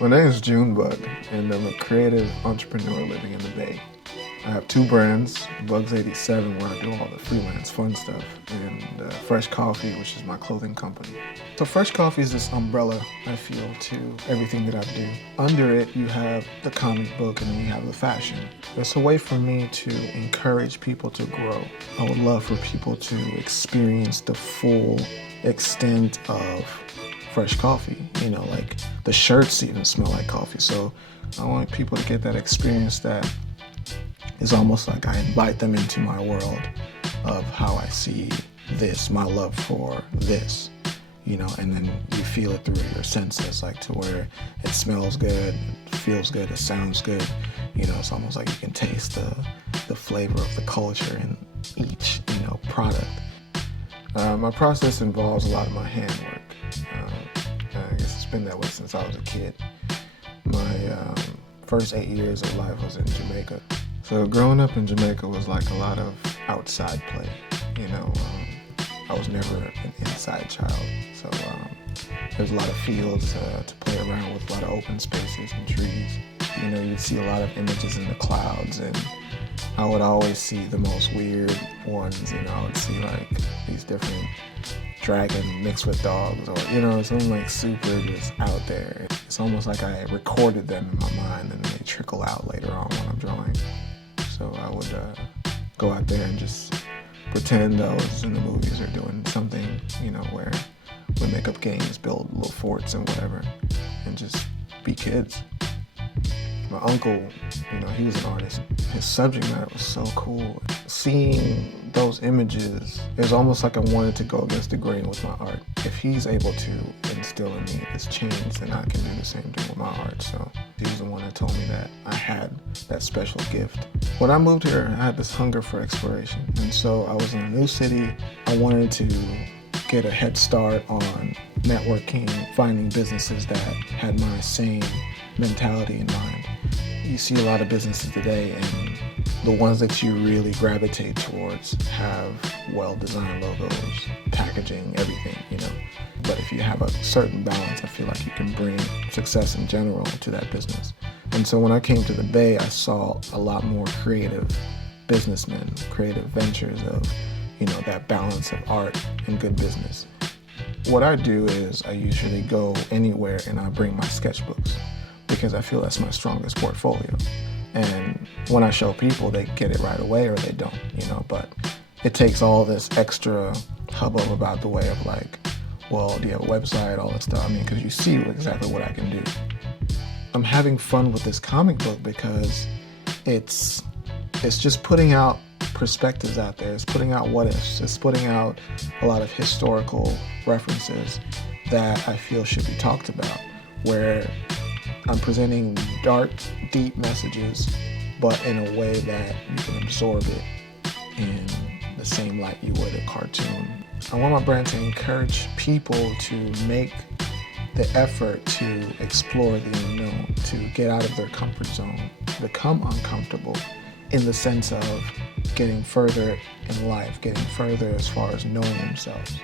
My name is Joonbug, and I'm a creative entrepreneur living in the Bay. I have two brands, Bugs 87, where I do all the freelance fun stuff, and Fresh Coffee, which is my clothing company. So Fresh Coffee is this umbrella, I feel, to everything that I do. Under it, you have the comic book and then you have the fashion. It's a way for me to encourage people to grow. I would love for people to experience the full extent of fresh coffee. You know, like the shirts even smell like coffee. So I want people to get that experience that is almost like I invite them into my world of how I see this, my love for this, you know, and then you feel it through your senses, like to where it smells good, it feels good, it sounds good, you know, it's almost like you can taste the flavor of the culture in each, you know, product. My process involves a lot of my handwork. I guess it's been that way since I was a kid. My first 8 years of life was in Jamaica. So growing up in Jamaica was like a lot of outside play, you know. I was never an inside child, so there's a lot of fields to play around with, a lot of open spaces and trees. You know, you'd see a lot of images in the clouds, and I would always see the most weird ones. You know, I would see like these different dragon mixed with dogs, or you know, something like super just out there. It's almost like I recorded them in my mind, and they trickle out later on when I'm drawing. So I would go out there and just pretend I was in the movies or doing something, you know, where we make up games, build little forts and whatever, and just be kids. My uncle, you know, he was an artist. His subject matter was so cool. Seeing those images, it was almost like I wanted to go against the grain with my art. If he's able to instill in me this change, then I can do the same thing with my art. So he was the one that told me that I had that special gift. When I moved here, I had this hunger for exploration. And so I was in a new city. I wanted to get a head start on networking, finding businesses that had my same mentality in mind. You see a lot of businesses today, and the ones that you really gravitate towards have well-designed logos, packaging, everything, you know. But if you have a certain balance, I feel like you can bring success in general to that business. And so when I came to the Bay, I saw a lot more creative businessmen, creative ventures of, you know, that balance of art and good business. What I do is I usually go anywhere and I bring my sketchbooks, because I feel that's my strongest portfolio. And when I show people, they get it right away or they don't, you know, but it takes all this extra hubbub about the way of like, well, do you have a website, all that stuff? I mean, because you see exactly what I can do. I'm having fun with this comic book because it's just putting out perspectives out there. It's putting out what ifs. It's putting out a lot of historical references that I feel should be talked about, where I'm presenting dark, deep messages, but in a way that you can absorb it in the same light you would a cartoon. I want my brand to encourage people to make the effort to explore the unknown, to get out of their comfort zone, become uncomfortable in the sense of getting further in life, getting further as far as knowing themselves.